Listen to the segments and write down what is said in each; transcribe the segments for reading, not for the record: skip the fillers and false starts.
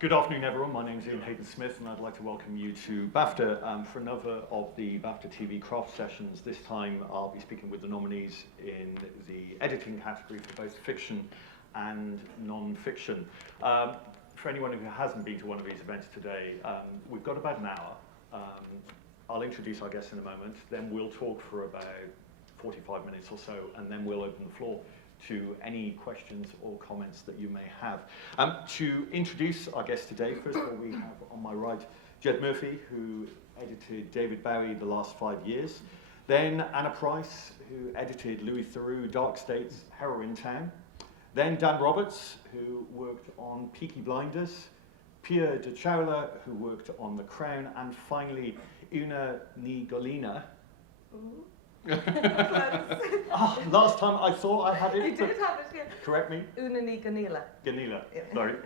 Good afternoon, everyone. My name is Ian Hayden-Smith, and I'd like to welcome you to BAFTA for another of the BAFTA TV craft sessions. This time, I'll be speaking with the nominees in the editing category for both fiction and non-fiction. For anyone who hasn't been to one of these events today, we've got about an hour. I'll introduce our guests in a moment, then we'll talk for about 45 minutes or so, and then we'll open the floor to any questions or comments that you may have. To introduce our guests today, first of all, we have on my right Jed Murphy, who edited David Bowie the last 5 years. Then Anna Price, who edited Louis Theroux, Dark States, Heroin Town. Then Dan Roberts, who worked on Peaky Blinders. Pia de Chowla, who worked on The Crown. And finally, Una Nigolina. Last time I thought I had it. You did have it, yeah. Correct me? Una Ganila. Ganila, sorry.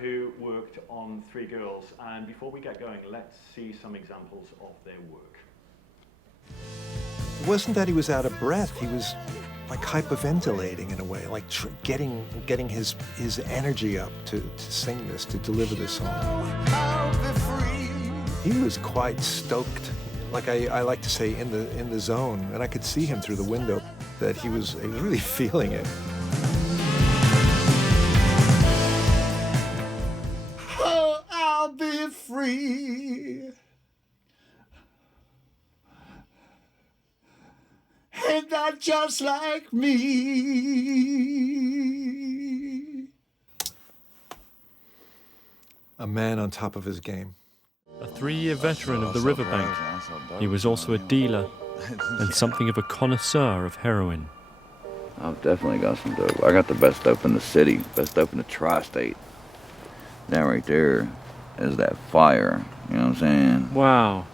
Who worked on Three Girls. And before we get going, let's see some examples of their work. It wasn't that he was out of breath. He was like hyperventilating in a way, like getting his energy up to sing this, to deliver this song. He was quite stoked. Like I like to say, in the zone, and I could see him through the window that he was really feeling it. Oh, I'll be free. Ain't that just like me? A man on top of his game. A 3-year veteran of the riverbank, he was also a dealer and something of a connoisseur of heroin. I've definitely got some dope. I got the best dope in the city, best dope in the tri-state. That right there is that fire, you know what I'm saying? Wow.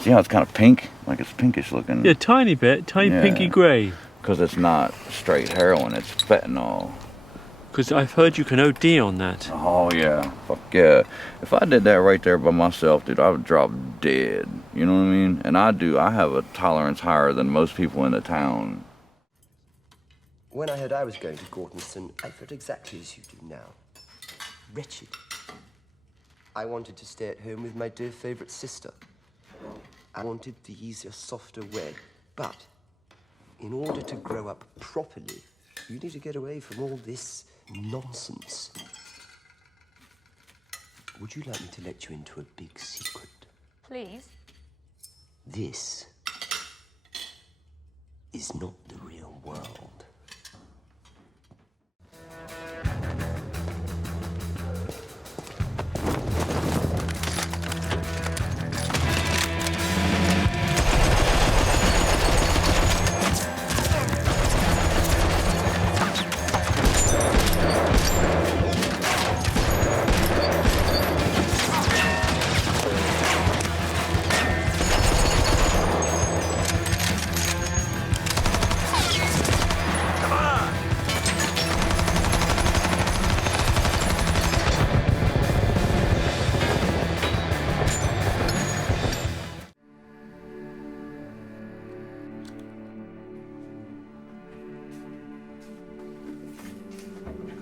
See how it's kind of pink? Like it's pinkish looking. Yeah, tiny bit, pinky grey. Because it's not straight heroin, it's fentanyl. Because I've heard you can OD on that. Oh yeah, fuck yeah. If I did that right there by myself, dude, I would drop dead. You know what I mean? And I have a tolerance higher than most people in the town. When I heard I was going to Gortonston, I felt exactly as you do now. Wretched. I wanted to stay at home with my dear favourite sister. I wanted the easier, softer way. But in order to grow up properly, you need to get away from all this nonsense. Would you like me to let you into a big secret? Please. This is not the real world.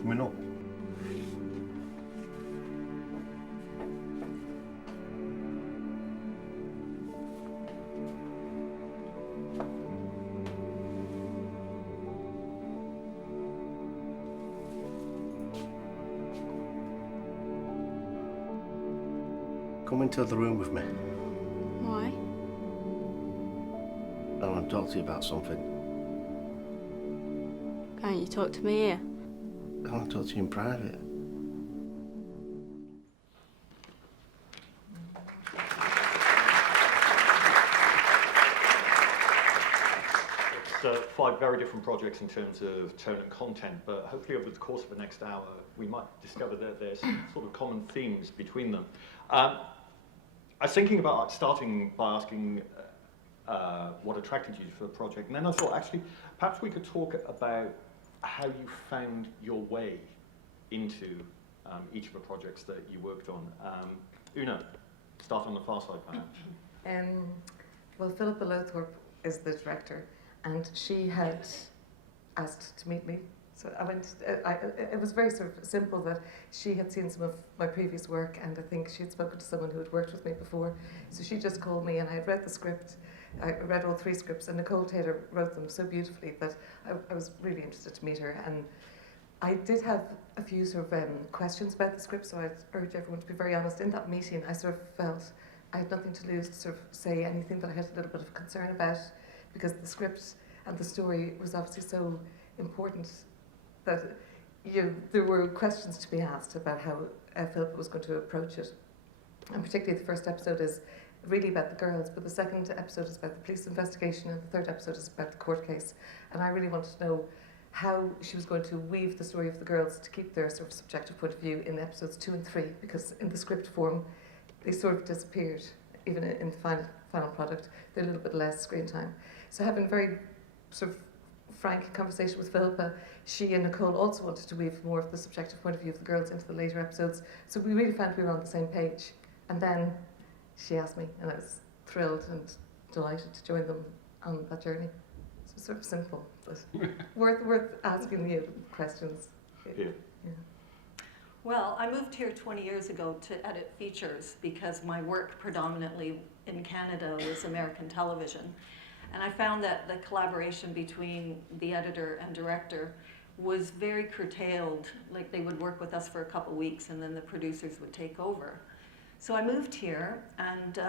Coming up. Come into the room with me. Why? I want to talk to you about something. Can't you talk to me here? I want to talk to you in private. It's 5 very different projects in terms of tone and content, but hopefully over the course of the next hour, we might discover that there's sort of common themes between them. I was thinking about starting by asking what attracted you to the project, and then I thought, actually, perhaps we could talk about how you found your way into each of the projects that you worked on. Una, start on the far side, perhaps. Well, Philippa Lothorpe is the director, and she had asked to meet me So I went, it was very sort of simple that she had seen some of my previous work, and I think she had spoken to someone who had worked with me before. So she just called me, and I had read the script. I read all 3 scripts, and Nicole Taylor wrote them so beautifully that I was really interested to meet her. And I did have a few sort of questions about the script, so I'd urge everyone to be very honest. In that meeting, I sort of felt I had nothing to lose to sort of say anything that I had a little bit of concern about, because the script and the story was obviously so important that there were questions to be asked about how Philippa was going to approach it. And particularly the first episode is really about the girls, but the second episode is about the police investigation, and the third episode is about the court case. And I really wanted to know how she was going to weave the story of the girls to keep their sort of subjective point of view in episodes 2 and 3, because in the script form, they sort of disappeared. Even in the final product, they're a little bit less screen time. So having very sort of frank conversation with Philippa, she and Nicole also wanted to weave more of the subjective point of view of the girls into the later episodes. So we really found we were on the same page. And then she asked me, and I was thrilled and delighted to join them on that journey. So it's sort of simple, but worth asking the questions. Yeah. Yeah. Well, I moved here 20 years ago to edit features because my work predominantly in Canada was American television. And I found that the collaboration between the editor and director was very curtailed. Like, they would work with us for a couple weeks and then the producers would take over. So I moved here, and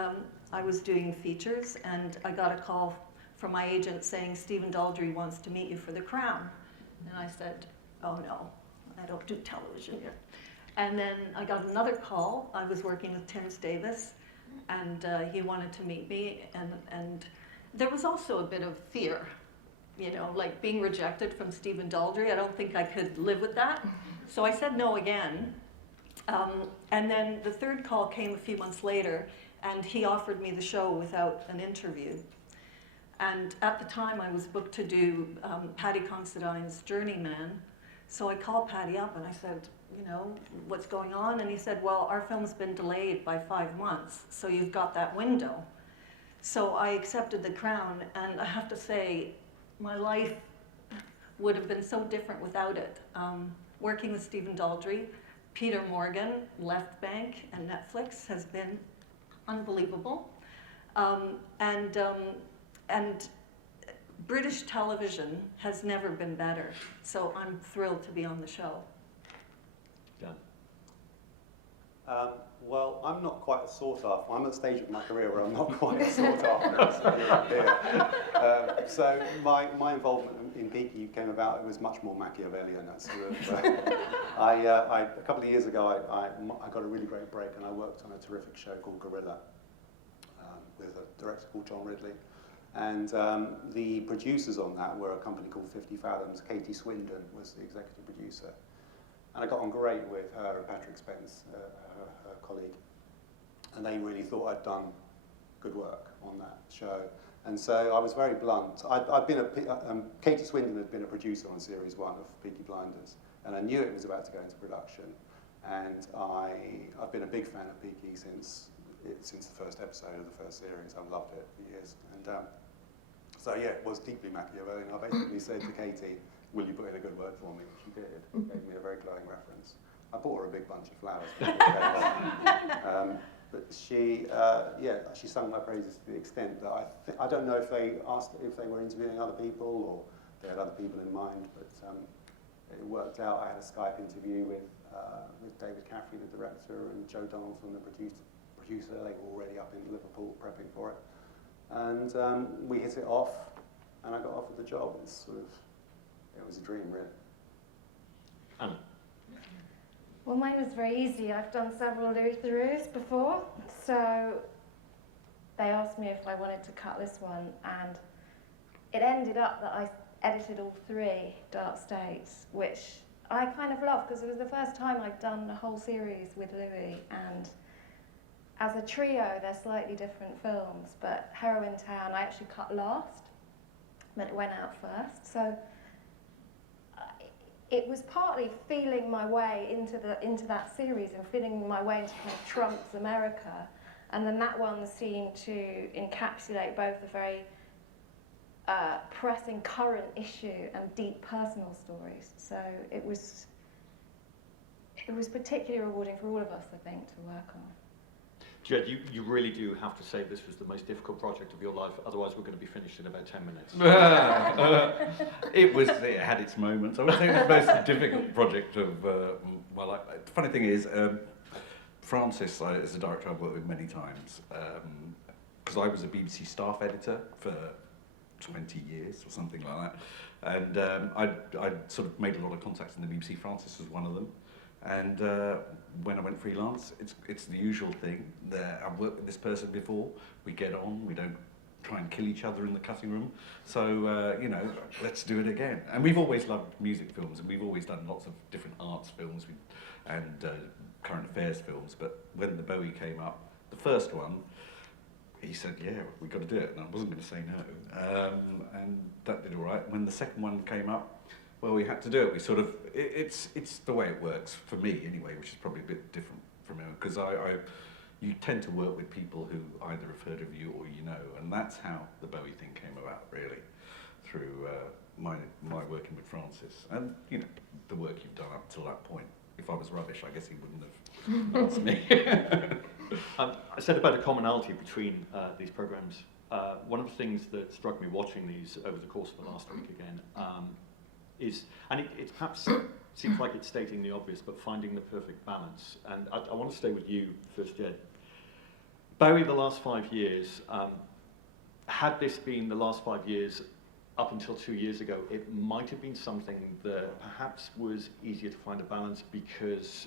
I was doing features, and I got a call from my agent saying, Stephen Daldry wants to meet you for The Crown. And I said, oh no, I don't do television here. And then I got another call. I was working with Terence Davis, and he wanted to meet me, and there was also a bit of fear, you know, like being rejected from Stephen Daldry. I don't think I could live with that. So I said no again. And then the third call came a few months later, and he offered me the show without an interview. And at the time, I was booked to do Paddy Considine's Journeyman. So I called Paddy up and I said, you know, what's going on? And he said, well, our film's been delayed by 5 months, so you've got that window. So I accepted The Crown, and I have to say, my life would have been so different without it. Working with Stephen Daldry, Peter Morgan, Left Bank, and Netflix has been unbelievable. And British television has never been better, so I'm thrilled to be on the show. Dan? Well, I'm not quite as sought after. I'm at the stage of my career where I'm not quite as sought after. So my involvement in Peaky came about, it was much more Machiavellian. That's sort of, a couple of years ago, I got a really great break, and I worked on a terrific show called Gorilla with a director called John Ridley. And the producers on that were a company called 50 Fathoms. Katie Swindon was the executive producer. And I got on great with her and Patrick Spence, her colleague. And they really thought I'd done good work on that show. And so I was very blunt. Katie Swindon had been a producer on series 1 of Peaky Blinders. And I knew it was about to go into production. And I've been a big fan of Peaky since the first episode of the first series. I've loved it for years. And so yeah, it was deeply Machiavellian. I basically said to Katie, will you put in a good word for me? She did. Gave me a very glowing reference. I bought her a big bunch of flowers. But she sung my praises to the extent that I don't know if they asked if they were interviewing other people or they had other people in mind, but it worked out. I had a Skype interview with David Caffrey, the director, and Joe Donaldson, the producer. They were already up in Liverpool prepping for it. And we hit it off, and I got offered the job. It was a dream, really. Anna? Well, mine was very easy. I've done several Theroux before, so they asked me if I wanted to cut this one, and it ended up that I edited all 3 Dark States, which I kind of loved because it was the first time I'd done a whole series with Louis, and as a trio, they're slightly different films, but Heroin Town I actually cut last, but it went out first. So it was partly feeling my way into that series and feeling my way into kind of Trump's America, and then that one seemed to encapsulate both a very pressing current issue and deep personal stories. So it was particularly rewarding for all of us, I think, to work on. Jed, you really do have to say this was the most difficult project of your life, otherwise we're going to be finished in about 10 minutes. It had its moments. I would say it was the most difficult project of my life. The funny thing is, Francis is a director I've worked with many times, because I was a BBC staff editor for 20 years or something like that, and I'd sort of made a lot of contacts in the BBC. Francis was one of them. And when I went freelance, it's the usual thing. I've worked with this person before, we get on, we don't try and kill each other in the cutting room, so, you know, let's do it again. And we've always loved music films, and we've always done lots of different arts films and current affairs films, but when the Bowie came up, the first one, he said, yeah, we've got to do it, and I wasn't going to say no. And that did all right. When the second one came up, well, we had to do it. We sort of, it's the way it works, for me anyway, which is probably a bit different from him, because you tend to work with people who either have heard of you or you know, and that's how the Bowie thing came about, really, through my working with Francis. And, you know, the work you've done up till that point. If I was rubbish, I guess he wouldn't have asked me. I said about a commonality between these programmes. One of the things that struck me watching these over the course of the last week again, is, and it perhaps seems like it's stating the obvious, but finding the perfect balance. And I want to stay with you first, Jed. Bowie, the last 5 years, had this been the last 5 years up until 2 years ago, it might have been something that perhaps was easier to find a balance because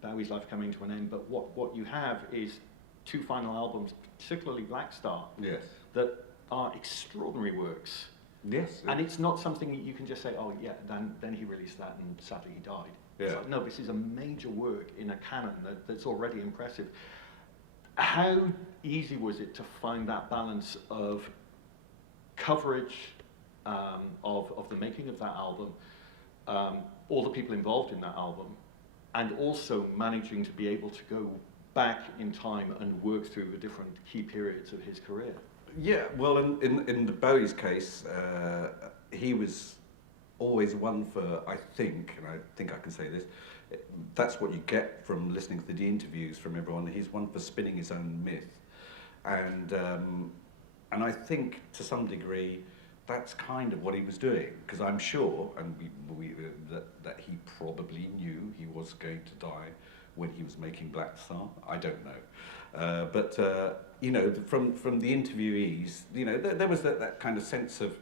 Bowie's life coming to an end. But what you have is 2 final albums, particularly Black Star, yes, that are extraordinary works. Yes. And it's not something that you can just say, oh yeah, then he released that and sadly he died. Yeah. It's like, no, this is a major work in a canon that's already impressive. How easy was it to find that balance of coverage of the making of that album, all the people involved in that album, and also managing to be able to go back in time and work through the different key periods of his career? Yeah, well, in the Bowie's case, he was always one for, I think, and I think I can say this, that's what you get from listening to the interviews from everyone. He's one for spinning his own myth, and I think to some degree that's kind of what he was doing, because I'm sure, and that he probably knew he was going to die when he was making Black Star. I don't know, but you know, from the interviewees, you know, there was that kind of sense of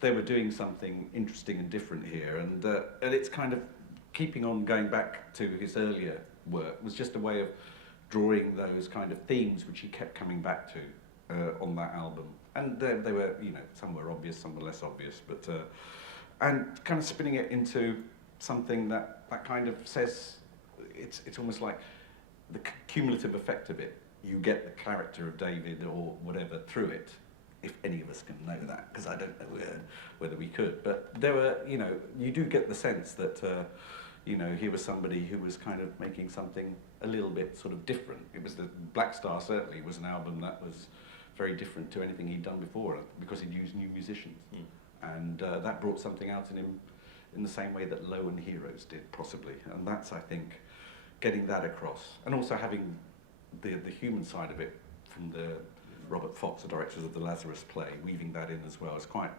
they were doing something interesting and different here, and it's kind of keeping on going back to his earlier work was just a way of drawing those kind of themes which he kept coming back to on that album. And they were, you know, some were obvious, some were less obvious, but and kind of spinning it into something that kind of says, it's almost like the cumulative effect of it. You get the character of David or whatever through it, if any of us can know that, because I don't know whether we could. But there were, you know, you do get the sense that, you know, he was somebody who was kind of making something a little bit sort of different. It was the Black Star certainly was an album that was very different to anything he'd done before, because he'd used new musicians. And that brought something out in him in the same way that Low and Heroes did, possibly. And that's, I think, getting that across. And also having the human side of it from the Robert Fox, the directors of the Lazarus play, weaving that in as well. It's quite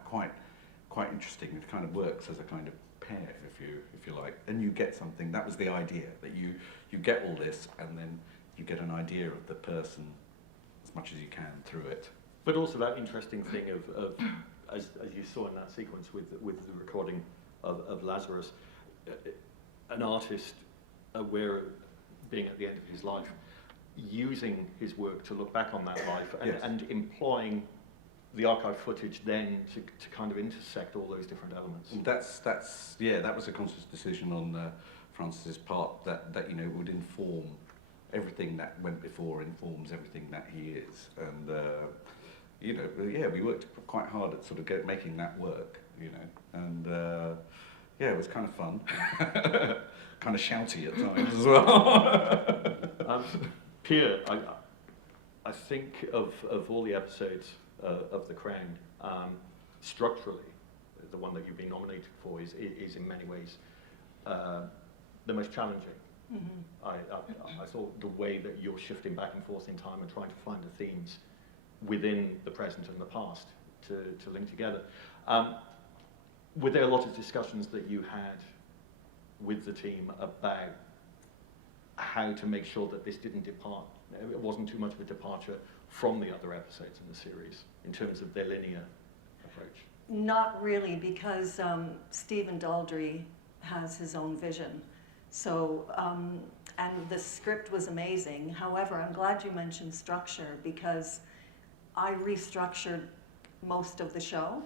interesting. It kind of works as a kind of pair, if you like. And you get something, that was the idea, that you get all this and then you get an idea of the person as much as you can through it. But also that interesting thing of as you saw in that sequence with the recording of Lazarus, an artist aware of being at the end of his life, using his work to look back on that life and, yes, and employing the archive footage then to kind of intersect all those different elements. And that's yeah, that was a conscious decision on Francis's part, that you know would inform everything that went before, informs everything that he is, and you know, yeah, we worked quite hard at sort of making that work, you know, and yeah, it was kind of fun, kind of shouty at times as well. Pierre, I think of all the episodes of The Crown, structurally, the one that you've been nominated for is in many ways the most challenging. I thought the way that you're shifting back and forth in time and trying to find the themes within the present and the past to link together. Were there a lot of discussions that you had with the team about how to make sure that this didn't depart, it wasn't too much of a departure from the other episodes in the series in terms of their linear approach? Not really, because Stephen Daldry has his own vision. So, and the script was amazing. However, I'm glad you mentioned structure, because I restructured most of the show.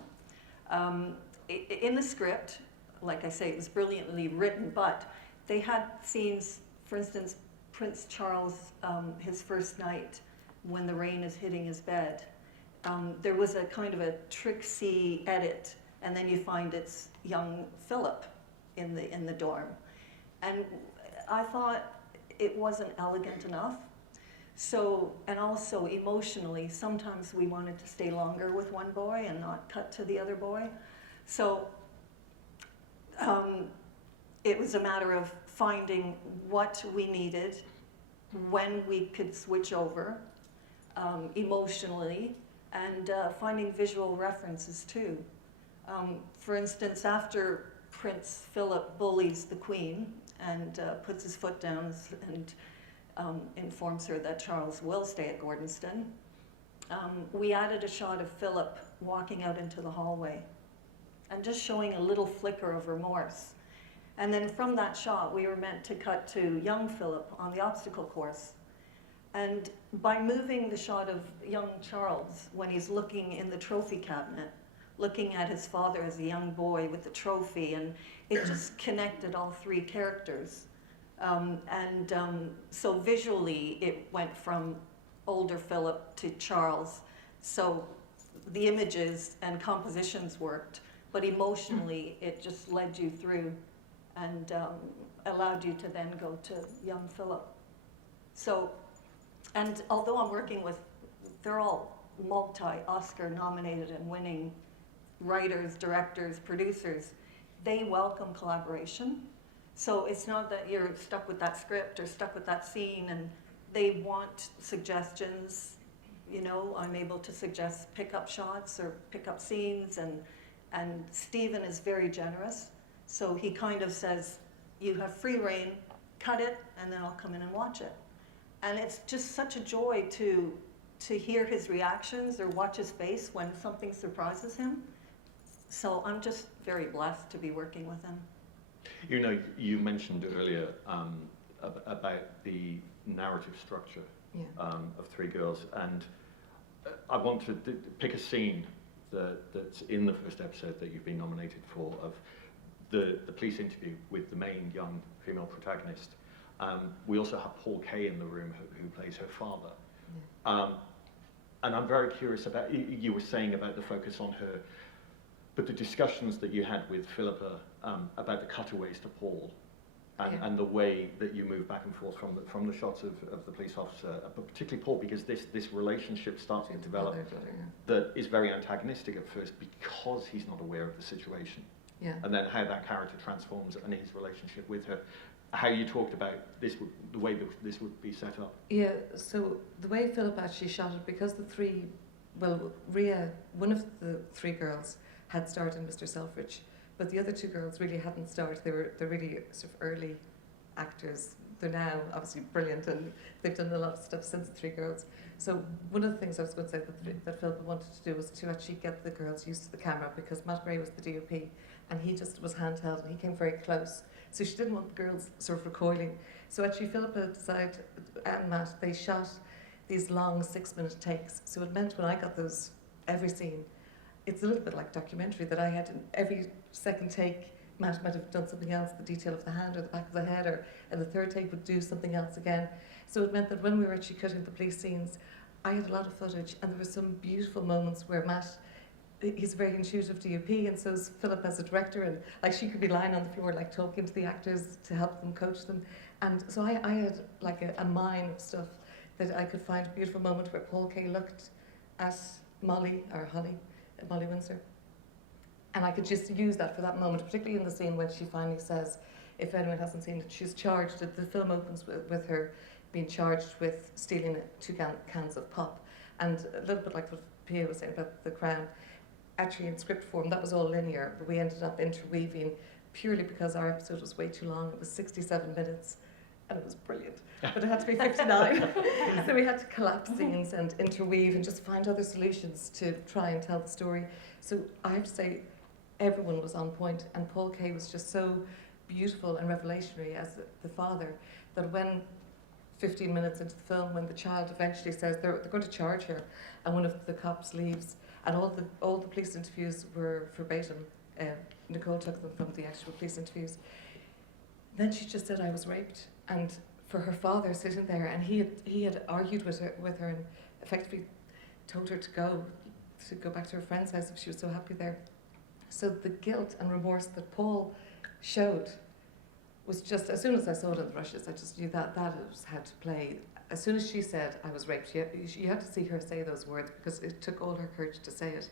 In the script, like I say, it was brilliantly written, but they had scenes, for instance, Prince Charles, his first night when the rain is hitting his bed. There was a kind of a tricksy edit, and then you find it's young Philip in the dorm. And I thought it wasn't elegant enough. So, and also emotionally, sometimes we wanted to stay longer with one boy and not cut to the other boy. So it was a matter of finding what we needed, when we could switch over emotionally, and finding visual references too. For instance, after Prince Philip bullies the Queen and puts his foot down and informs her that Charles will stay at Gordonston, we added a shot of Philip walking out into the hallway and just showing a little flicker of remorse. And then from that shot, we were meant to cut to young Philip on the obstacle course. And by moving the shot of young Charles when he's looking in the trophy cabinet, looking at his father as a young boy with the trophy, and it just connected all three characters. So visually, it went from older Philip to Charles. So the images and compositions worked, but emotionally, it just led you through and allowed you to then go to young Philip. So, and although I'm working with, they're all multi-Oscar nominated and winning writers, directors, producers, they welcome collaboration. So it's not that you're stuck with that script or stuck with that scene, and they want suggestions. You know, I'm able to suggest pickup shots or pickup scenes, and Stephen is very generous. So he kind of says, you have free rein, cut it, and then I'll come in and watch it. And it's just such a joy to hear his reactions or watch his face when something surprises him. So I'm just very blessed to be working with him. You know, you mentioned earlier about the narrative structure of Three Girls, and I want to pick a scene that's in the first episode that you've been nominated for, of the police interview with the main young female protagonist. We also have Paul Kay in the room who plays her father. And I'm very curious about, you were saying about the focus on her, but the discussions that you had with Philippa about the cutaways to Paul and the way that you move back and forth from the shots of the police officer, but particularly Paul, because this relationship starts to develop that is very antagonistic at first because he's not aware of the situation. Yeah. And then how that character transforms and his relationship with her. How you talked about this, the way that this would be set up. Yeah, so the way Philip actually shot it, because the three, well, Rhea, one of the three girls, had starred in Mr. Selfridge, but the other two girls really hadn't starred. They're really sort of early actors. They're now obviously brilliant, and they've done a lot of stuff since Three Girls. So one of the things I was going to say that Philip wanted to do was to actually get the girls used to the camera, because Matt Gray was the DOP, and he just was handheld, and he came very close. So she didn't want the girls sort of recoiling. So actually Philippa decided, and Matt, they shot these long 6-minute takes. So it meant when I got those, every scene, it's a little bit like documentary, that I had in every second take, Matt might have done something else, the detail of the hand or the back of the head, and the third take would do something else again. So it meant that when we were actually cutting the police scenes, I had a lot of footage, and there were some beautiful moments where Matt, he's a very intuitive DOP, and so is Philip as a director, and like she could be lying on the floor like talking to the actors to help them, coach them. And so I had like a mine of stuff that I could find a beautiful moment where Paul Kay looked at Molly, or Holly, Molly Windsor. And I could just use that for that moment, particularly in the scene when she finally says, if anyone hasn't seen it, she's charged, the film opens with her being charged with stealing 2 cans of pop. And a little bit like what Pia was saying about the Crown, actually in script form, that was all linear, but we ended up interweaving purely because our episode was way too long. It was 67 minutes, and it was brilliant. But it had to be 59. So we had to collapse scenes and interweave and just find other solutions to try and tell the story. So I have to say, everyone was on point, and Paul Kay was just so beautiful and revelationary as the father, that when 15 minutes into the film, when the child eventually says they're going to charge her, and one of the cops leaves, and all the police interviews were verbatim. Nicole took them from the actual police interviews. Then she just said, I was raped. And for her father sitting there, and he had argued with her and effectively told her to go back to her friend's house if she was so happy there. So the guilt and remorse that Paul showed was just, as soon as I saw it in the rushes, I just knew that was how to play. As soon as she said, I was raped, you had to see her say those words, because it took all her courage to say it.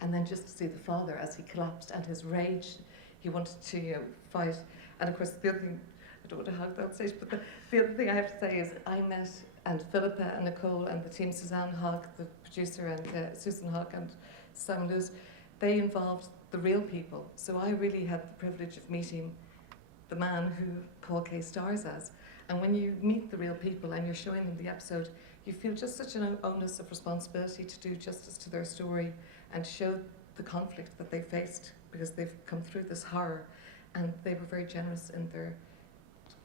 And then just to see the father as he collapsed, and his rage, he wanted to fight. And of course, the other thing, I don't want to hug that stage, but the other thing I have to say is I met, and Philippa and Nicole and the team, Suzanne Hogg, the producer, and Susan Hogg and Simon Lewis, they involved the real people. So I really had the privilege of meeting the man who Paul Kay stars as. And when you meet the real people and you're showing them the episode, you feel just such an onus of responsibility to do justice to their story and show the conflict that they faced, because they've come through this horror, and they were very generous in their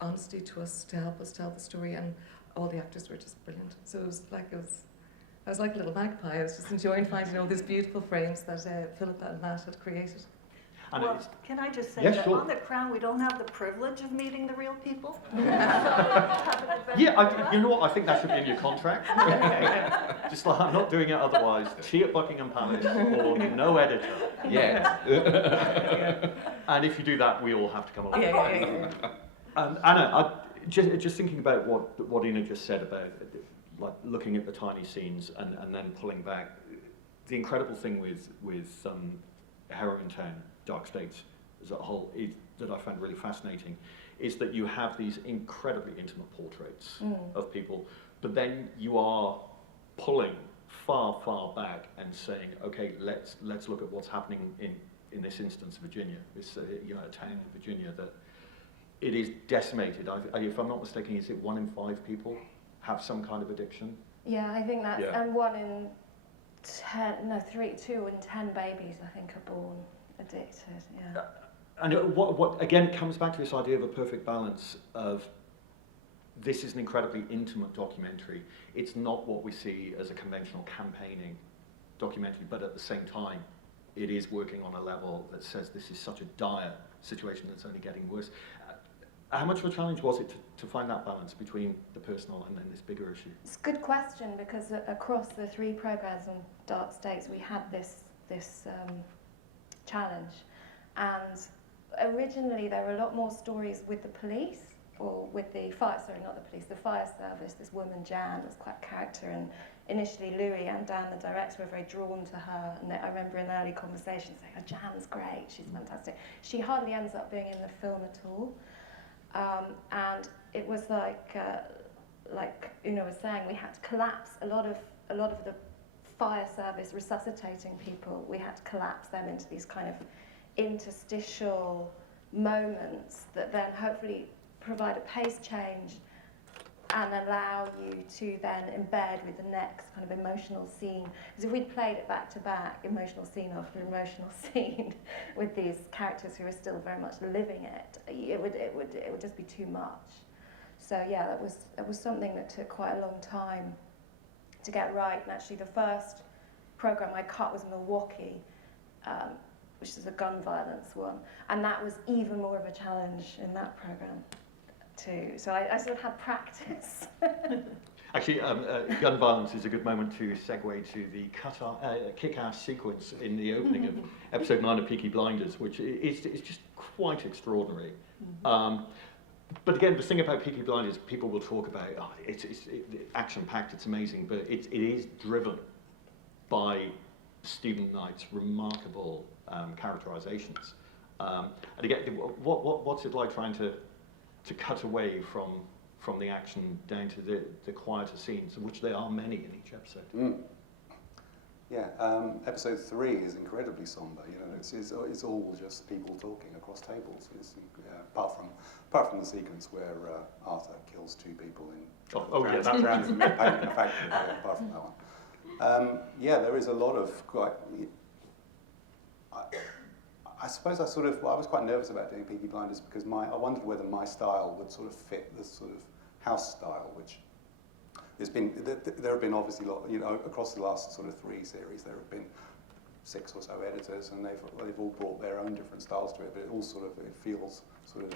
honesty to us to help us tell the story, and all the actors were just brilliant. So I was like a little magpie. I was just enjoying finding all these beautiful frames that Philippa and Matt had created. And well, can I just say yeah, that sure. on The Crown we don't have the privilege of meeting the real people? Yeah, you know what? I think that should be in your contract. Just like, I'm not doing it otherwise. Tea at Buckingham Palace or no editor. Yeah. And if you do that, we all have to come along. Anna, just thinking about what Ina just said about like looking at the tiny scenes and then pulling back. The incredible thing with Heroin Town, Dark States as a whole, that I found really fascinating, is that you have these incredibly intimate portraits of people, but then you are pulling far, far back and saying, okay, let's look at what's happening in this instance, Virginia, this a town in Virginia that it is decimated. If I'm not mistaken, is it 1 in 5 people have some kind of addiction? Yeah, I think that's, and 2 in 10 babies, I think, are born addicted. Yeah. And what again comes back to this idea of a perfect balance of this is an incredibly intimate documentary. It's not what we see as a conventional campaigning documentary, but at the same time, it is working on a level that says this is such a dire situation that's only getting worse. How much of a challenge was it to find that balance between the personal and then this bigger issue? It's a good question, because across the 3 programmes on Dark States, we had this challenge. And originally there were a lot more stories with the police, or with the fire, sorry, not the police, the fire service. This woman, Jan, was quite a character, and initially Louis and Dan, the director, were very drawn to her, and I remember in early conversations saying, oh, Jan's great, she's fantastic. She hardly ends up being in the film at all. And it was like Una was saying, we had to collapse a lot of the fire service resuscitating people. We had to collapse them into these kind of interstitial moments that then hopefully provide a pace change and allow you to then embed with the next kind of emotional scene. Because if we'd played it back to back, emotional scene after emotional scene, with these characters who are still very much living it, it would just be too much. So yeah, that was something that took quite a long time to get right. And actually, the first program I cut was Milwaukee, which is a gun violence one, and that was even more of a challenge in that program too. So I sort of had practice. Actually, gun violence is a good moment to segue to the kick-ass sequence in the opening of episode 9 of Peaky Blinders, which is just quite extraordinary. But again, the thing about Peaky Blinders, people will talk about, it's action-packed, it's amazing, but it is driven by Stephen Knight's remarkable characterizations. And again, what's it like trying to cut away from the action down to the quieter scenes, of which there are many in each episode? Yeah, episode 3 is incredibly somber. You know, it's all just people talking across tables. Apart from the sequence where Arthur kills 2 people drowns them in paint in a factory. Apart from that one, yeah, there is a lot of quite. I suppose I was quite nervous about doing Peaky Blinders because I wondered whether my style would sort of fit this sort of house style, which there have been obviously across the last sort of 3 series there have been 6 or so editors, and they've all brought their own different styles to it, but it feels sort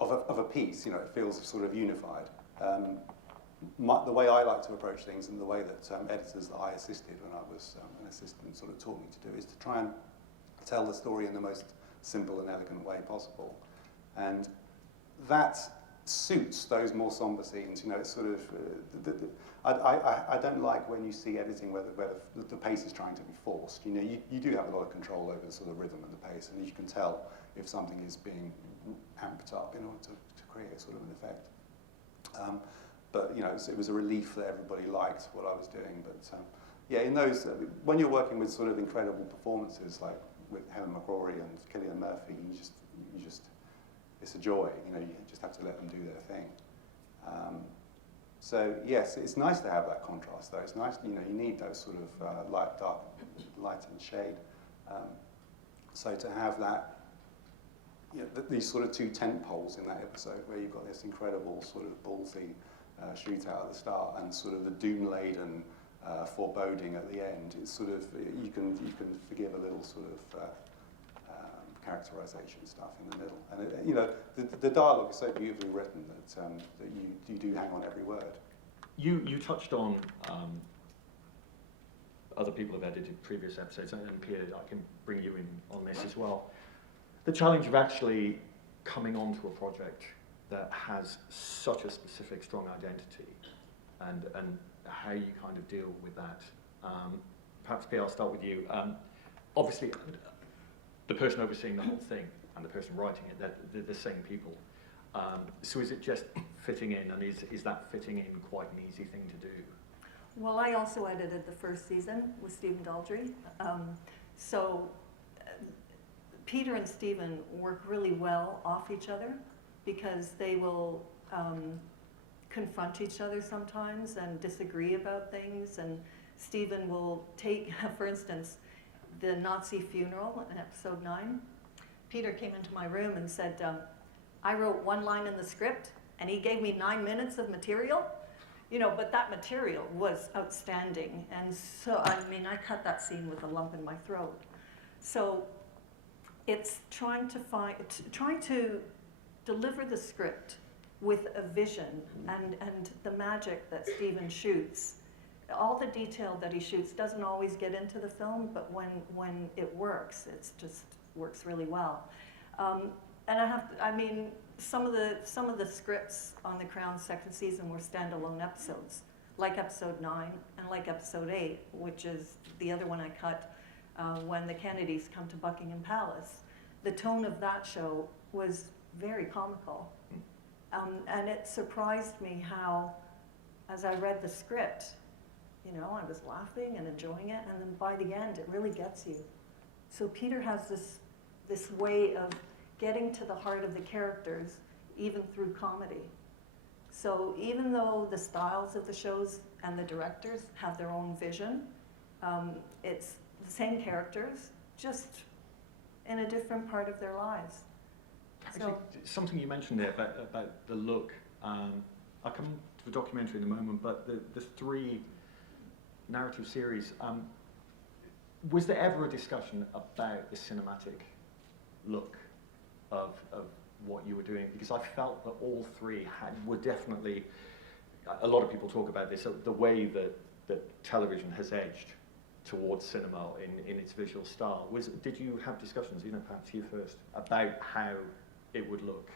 of a piece. You know, it feels sort of unified. The way I like to approach things, and the way that editors that I assisted when I was an assistant sort of taught me to do, is to try and tell the story in the most simple and elegant way possible, and that suits those more somber scenes. You know, it's sort of I don't like when you see editing where the pace is trying to be forced. You know, you do have a lot of control over the sort of rhythm and the pace, and you can tell if something is being amped up in order to create sort of an effect. But you know, it was a relief that everybody liked what I was doing. But yeah, in those when you're working with sort of incredible performances like with Helen McCrory and Cillian Murphy, you just it's a joy. You know, you just have to let them do their thing. So yes, it's nice to have that contrast, though. It's nice, you know, you need those sort of light, dark, light and shade. So to have that, you know, these sort of 2 tent poles in that episode, where you've got this incredible sort of ballsy shootout at the start, and sort of the doom-laden foreboding at the end. It's sort of you can forgive a little sort of characterization stuff in the middle, and you know, the dialogue is so beautifully written that you do hang on every word. You touched on other people have edited previous episodes, and Pierre, I can bring you in on this as well. The challenge of actually coming onto a project that has such a specific, strong identity, and how you kind of deal with that. Perhaps Pierre, I'll start with you. Obviously, the person overseeing the whole thing and the person writing it, they're the same people. So is it just fitting in, and is that fitting in quite an easy thing to do? Well, I also edited the first season with Stephen Daldry. Peter and Stephen work really well off each other, because they will confront each other sometimes and disagree about things. And Stephen will take, for instance, the Nazi funeral in episode 9. Peter came into my room and said, I wrote 1 line in the script, and he gave me 9 minutes of material. You know, but that material was outstanding. And so, I mean, I cut that scene with a lump in my throat. So it's trying to deliver the script with a vision and the magic that Stephen shoots. All the detail that he shoots doesn't always get into the film, but when it works, it just works really well. And some of the scripts on The Crown's second season were standalone episodes, like episode 9 and like episode 8, which is the other one I cut when the Kennedys come to Buckingham Palace. The tone of that show was very comical. And it surprised me how, as I read the script, you know, I was laughing and enjoying it, and then by the end, it really gets you. So Peter has this way of getting to the heart of the characters, even through comedy. So even though the styles of the shows and the directors have their own vision, it's the same characters, just in a different part of their lives. Actually, something you mentioned there about the look, I'll come to the documentary in a moment, but the 3 narrative series, was there ever a discussion about the cinematic look of what you were doing? Because I felt that all 3 were definitely, a lot of people talk about this, the way that television has edged towards cinema in its visual style. Did you have discussions, you know, perhaps you first, about how it would look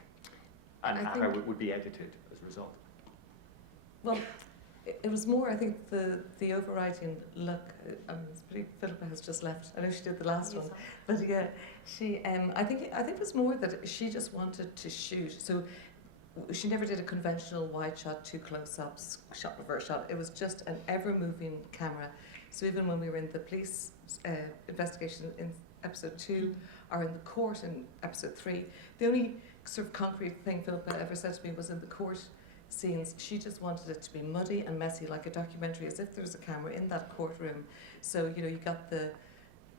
and how it would be edited as a result? Well, it was more, I think, the overriding look. Philippa has just left. I know she did the last one, but yeah, she. I think it was more that she just wanted to shoot. So she never did a conventional wide shot, two close-ups, shot reverse shot. It was just an ever-moving camera. So even when we were in the police investigation in episode 2, or in the court in episode 3, the only sort of concrete thing Philippa ever said to me was in the court scenes, she just wanted it to be muddy and messy, like a documentary, as if there was a camera in that courtroom. So, you know, you got the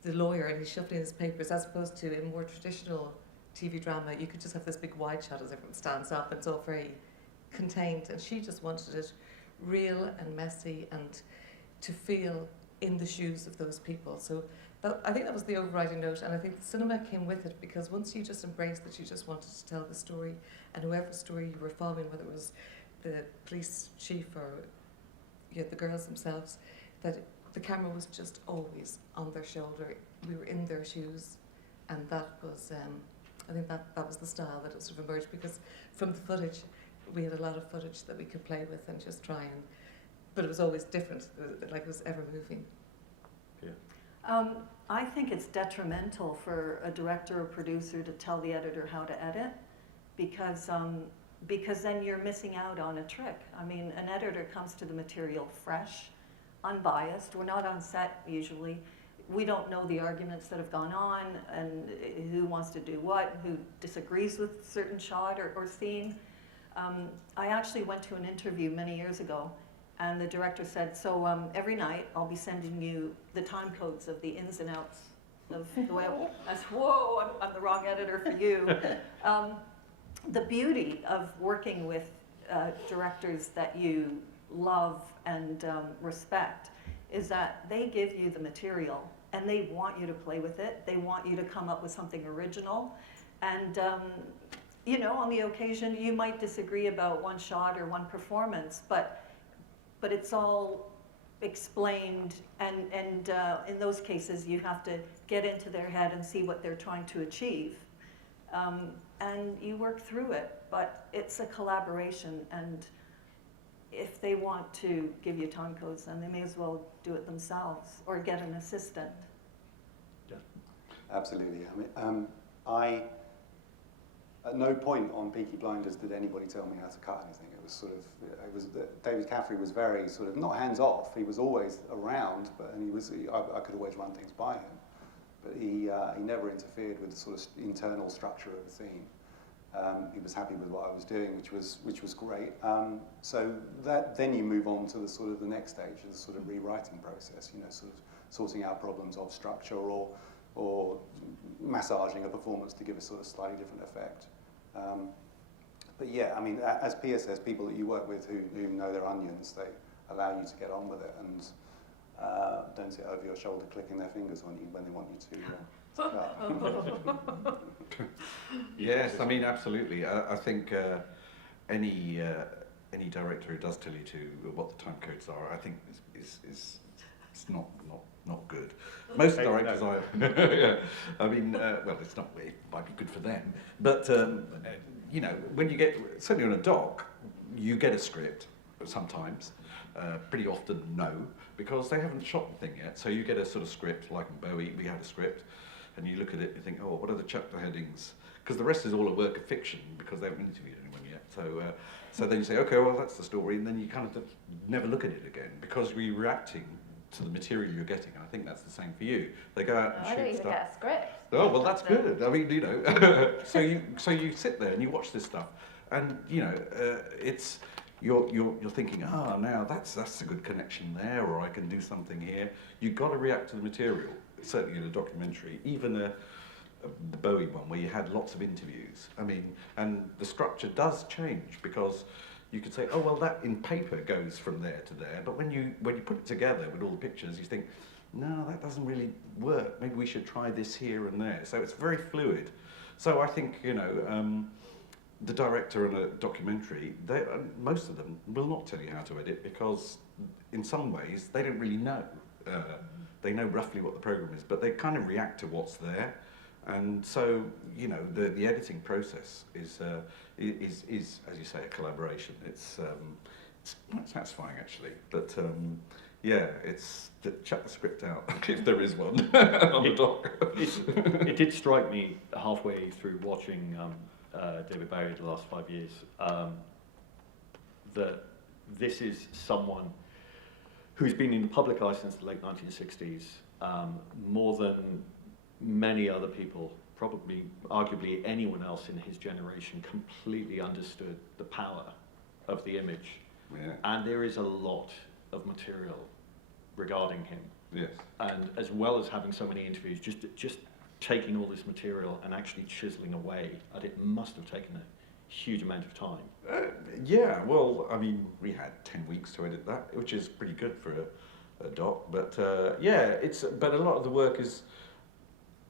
lawyer and he's shuffling his papers, as opposed to in more traditional TV drama, you could just have this big wide shot as everyone stands up, and it's all very contained. And she just wanted it real and messy and to feel in the shoes of those people. So I think that was the overriding note, and I think the cinema came with it, because once you just embraced that you just wanted to tell the story, and whoever story you were following, whether it was the police chief or the girls themselves, that the camera was just always on their shoulder. We were in their shoes, and that was, I think that was the style that it sort of emerged, because from the footage, we had a lot of footage that we could play with and just try and, but it was always different, like it was ever moving. Yeah. I think it's detrimental for a director or producer to tell the editor how to edit, because then you're missing out on a trick. I mean, an editor comes to the material fresh, unbiased. We're not on set usually. We don't know the arguments that have gone on and who wants to do what, who disagrees with a certain shot or scene. I actually went to an interview many years ago, and the director said, so every night I'll be sending you the time codes of the ins and outs of the way I said, whoa, I'm the wrong editor for you. The beauty of working with directors that you love and respect is that they give you the material and they want you to play with it. They want you to come up with something original. And you know, on the occasion you might disagree about one shot or one performance, but it's all explained, and in those cases you have to get into their head and see what they're trying to achieve. And you work through it, but it's a collaboration, and if they want to give you time codes, then they may as well do it themselves or get an assistant. Yeah. Absolutely. I mean, at no point on Peaky Blinders did anybody tell me how to cut anything. It was sort of, David Caffrey was very sort of, not hands off, he was always around, I could always run things by him. But he never interfered with the sort of internal structure of the scene. He was happy with what I was doing, which was great. So then you move on to the sort of the next stage, the sort of rewriting process. You know, sort of sorting out problems of structure or massaging a performance to give a sort of slightly different effect. But yeah, I mean, as Pia says, people that you work with who know their onions, they allow you to get on with it and don't sit over your shoulder clicking their fingers on you when they want you to. Yes, I mean, absolutely. I think any director who does tell you what the time codes are, I think is not good. Most directors, yeah. I mean, well, it's not. It might be good for them, but you know, when you get, certainly on a doc, you get a script sometimes. Pretty often, no, because they haven't shot the thing yet. So you get a sort of script, like in Bowie, we had a script, and you look at it and you think, oh, what are the chapter headings? Because the rest is all a work of fiction because they haven't interviewed anyone yet. So then you say, okay, well, that's the story, and then you kind of never look at it again because we're reacting to the material you're getting. And I think that's the same for you. They go out and shoot I don't even stuff. get a script. Oh, well, that's good. I mean, you know, so you sit there and you watch this stuff, and you know, it's you're thinking, now that's a good connection there, or I can do something here. You've got to react to the material. Certainly in a documentary, even the Bowie one where you had lots of interviews. I mean, and the structure does change because you could say, oh well, that in paper goes from there to there, but when you put it together with all the pictures, you think, no, that doesn't really work. Maybe we should try this here and there. So it's very fluid. So I think, you know, the director in a documentary, most of them will not tell you how to edit because in some ways they don't really know. They know roughly what the program is, but they kind of react to what's there. And so, you know, the editing process is, as you say, a collaboration. it's quite satisfying actually. But yeah, it's chuck the script out if there is one on the dock. It did strike me halfway through watching David Bowie the last 5 years that this is someone who's been in the public eye since the late 1960s, more than many other people, probably arguably anyone else in his generation, completely understood the power of the image. Yeah. And there is a lot of material regarding him. Yes. And as well as having so many interviews, just taking all this material and actually chiseling away at it must have taken a huge amount of time. Yeah, well, I mean, we had 10 weeks to edit that, which is pretty good for a doc. But yeah, but a lot of the work is,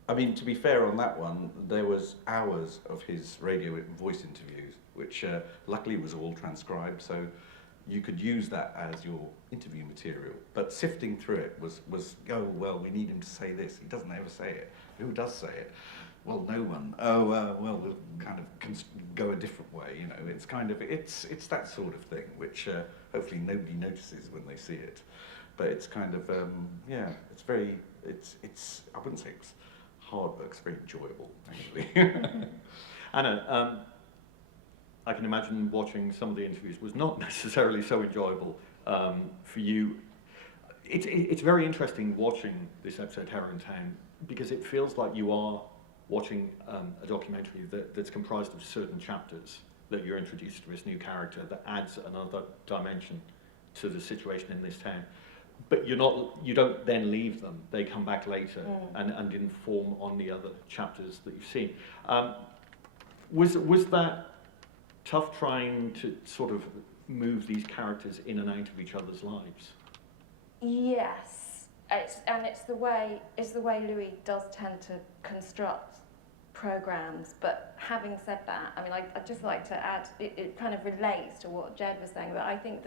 I mean, to be fair on that one, there was hours of his radio voice interviews, which luckily was all transcribed, so you could use that as your interview material. But sifting through it was oh, well, we need him to say this. He doesn't ever say it. Who does say it? Well, no one. Oh, well, we'll kind of go a different way, you know. It's kind of, it's that sort of thing, which hopefully nobody notices when they see it. But it's kind of, yeah, it's very, I wouldn't say it's hard work, it's very enjoyable, actually. Anna, I can imagine watching some of the interviews was not necessarily so enjoyable for you. It's very interesting watching this episode, Theroux in Town, because it feels like you are watching a documentary that's comprised of certain chapters that you're introduced to this new character that adds another dimension to the situation in this town. But you don't then leave them. They come back later and inform on the other chapters that you've seen. Was that tough, trying to sort of move these characters in and out of each other's lives? Yes, it's the way Louis does tend to construct programs. But having said that, I mean, I'd just like to add, it kind of relates to what Jed was saying, but I think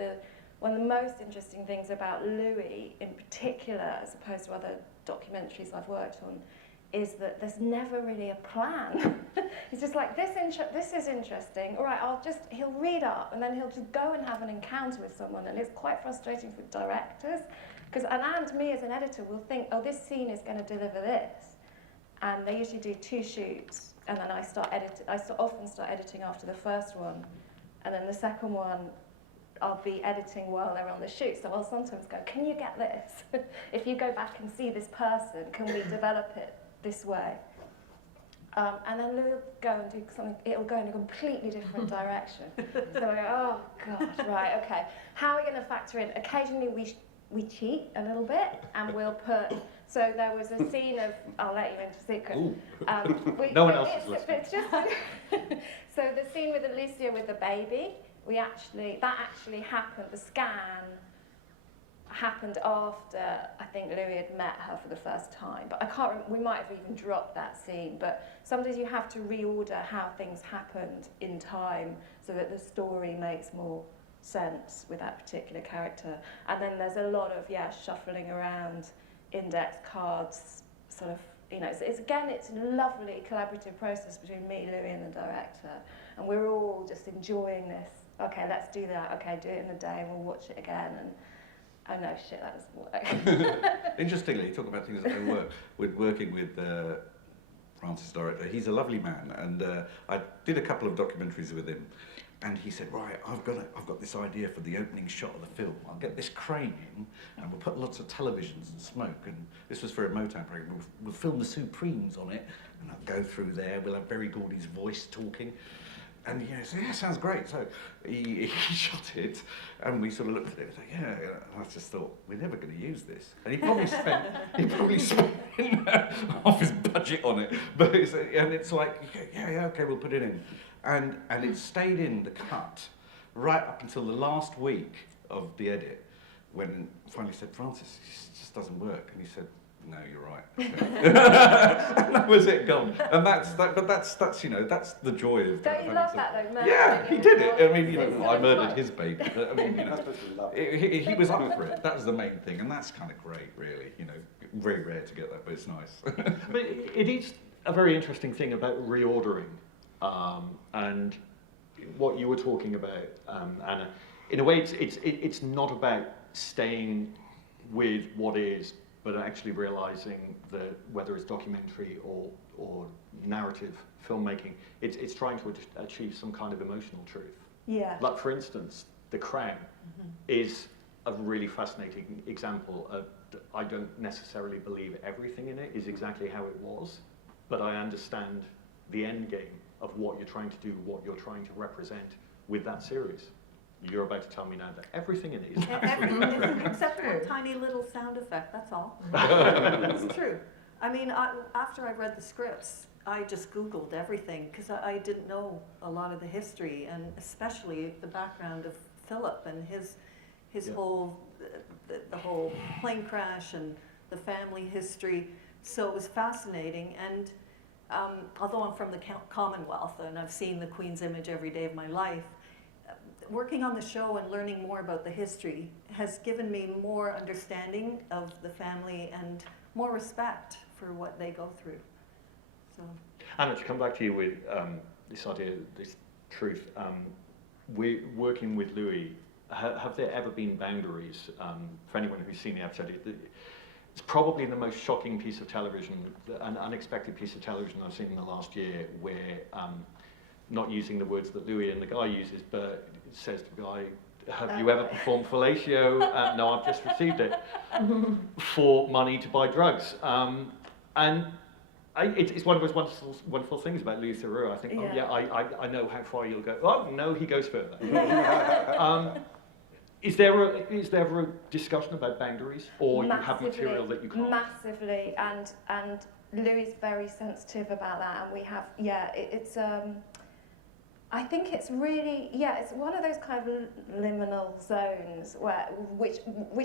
one of the most interesting things about Louis in particular, as opposed to other documentaries I've worked on, is that there's never really a plan. He's just like, this is interesting, all right, he'll read up, and then he'll just go and have an encounter with someone, and it's quite frustrating for directors, and me as an editor will think, oh, this scene is going to deliver this, and they usually do 2 shoots, and then I often start editing after the first one, and then the second one, I'll be editing while they're on the shoot, so I'll sometimes go, can you get this? If you go back and see this person, can we develop it this way? And then Louis will go and do something, it'll go in a completely different direction. So I go, oh God, right, okay. How are we going to factor in? Occasionally we cheat a little bit, and we'll put, so there was a scene of, I'll let you into a secret. No one else is listening. It's just, so the scene with Alicia with the baby, that actually happened, the scan happened after I think Louis had met her for the first time, but I can't remember, we might have even dropped that scene, but sometimes you have to reorder how things happened in time so that the story makes more sense with that particular character. And then there's a lot of shuffling around index cards, sort of, you know, it's a lovely collaborative process between me, Louis and the director, and we're all just enjoying this. Okay, let's do that. Okay, do it in a day and we'll watch it again. And oh no, shit, that doesn't work. Interestingly, talk about things that don't work. We're working with Francis' director. He's a lovely man, and I did a couple of documentaries with him. And he said, right, I've got this idea for the opening shot of the film. I'll get this crane in, and we'll put lots of televisions and smoke. And this was for a Motown program. We'll film the Supremes on it, and I'll go through there. We'll have Berry Gordy's voice talking. And he said, yeah, sounds great. So he shot it, and we sort of looked at it and said, yeah. And I just thought, we're never going to use this. And he probably spent half his budget on it. But it's like, yeah, okay, we'll put it in. And it stayed in the cut right up until the last week of the edit, when finally said, Francis, it just doesn't work. And he said, no, you're right. Okay. And that was it, gone. And that's you know, that's the joy of. Don't you love that though, yeah, he did it. I mean, you know, I murdered his baby. But, I mean, you know, he was up for it. That was the main thing, and that's kind of great, really. You know, very rare to get that, but it's nice. But it is a very interesting thing about reordering, and what you were talking about, Anna, in a way, it's not about staying with what is, but actually realizing that whether it's documentary or narrative filmmaking, it's trying to achieve some kind of emotional truth. Yeah. Like, for instance, The Crown is a really fascinating example of, I don't necessarily believe everything in it is exactly how it was, but I understand the end game of what you're trying to do, what you're trying to represent with that series. You're about to tell me now that everything in it is Everything, except one tiny little sound effect, that's all. It's true. I mean, after I read the scripts, I just Googled everything, because I didn't know a lot of the history, and especially the background of Philip and his whole, the whole plane crash and the family history. So it was fascinating, and although I'm from the Commonwealth and I've seen the Queen's image every day of my life, working on the show and learning more about the history has given me more understanding of the family and more respect for what they go through. So. Anna, to come back to you with this idea, this truth, we're working with Louis. Have there ever been boundaries? For anyone who's seen the episode, it's probably the most shocking piece of television, an unexpected piece of television I've seen in the last year, where not using the words that Louis and the guy uses, but it says to the guy, have you ever performed fellatio? No, I've just received it for money to buy drugs. And it's one of those wonderful things about Louis Theroux. I think, I know how far you'll go. Oh, no, he goes further. Is there a discussion about boundaries, or Massively, you have material that you can't? Massively, and Louis is very sensitive about that, and we have, it's I think it's really, it's one of those kind of liminal zones which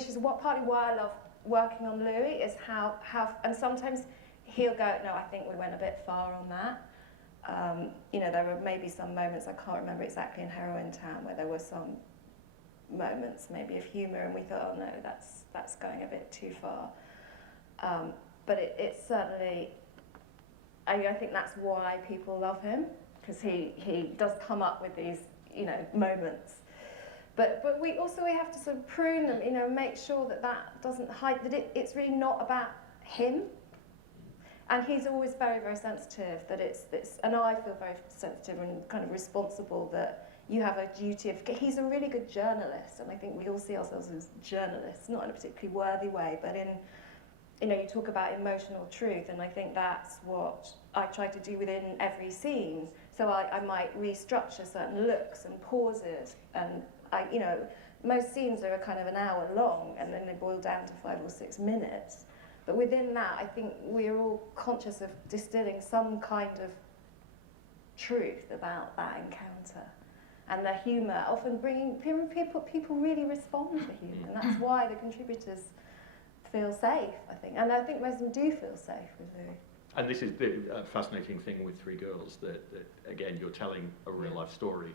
is partly why I love working on Louis, is how, and sometimes he'll go, no, I think we went a bit far on that. There were maybe some moments, I can't remember exactly, in Heroin Town, where there were some moments maybe of humour, and we thought, oh no, that's going a bit too far. But it's certainly, I think that's why people love him, because he does come up with these, moments. But we have to sort of prune them, make sure that doesn't hide, that it's really not about him. And he's always very, very sensitive that it's, and I feel very sensitive and kind of responsible that you have a duty of, he's a really good journalist, and I think we all see ourselves as journalists, not in a particularly worthy way, but in, you talk about emotional truth, and I think that's what I try to do within every scene. So I might restructure certain looks and pauses, and most scenes are kind of an hour long, and then they boil down to 5 or 6 minutes. But within that, I think we're all conscious of distilling some kind of truth about that encounter. And the humour, often bringing people really respond to humour, and that's why the contributors feel safe, I think. And I think most of them do feel safe with Louis. And this is the fascinating thing with Three Girls, that again, you're telling a real life story,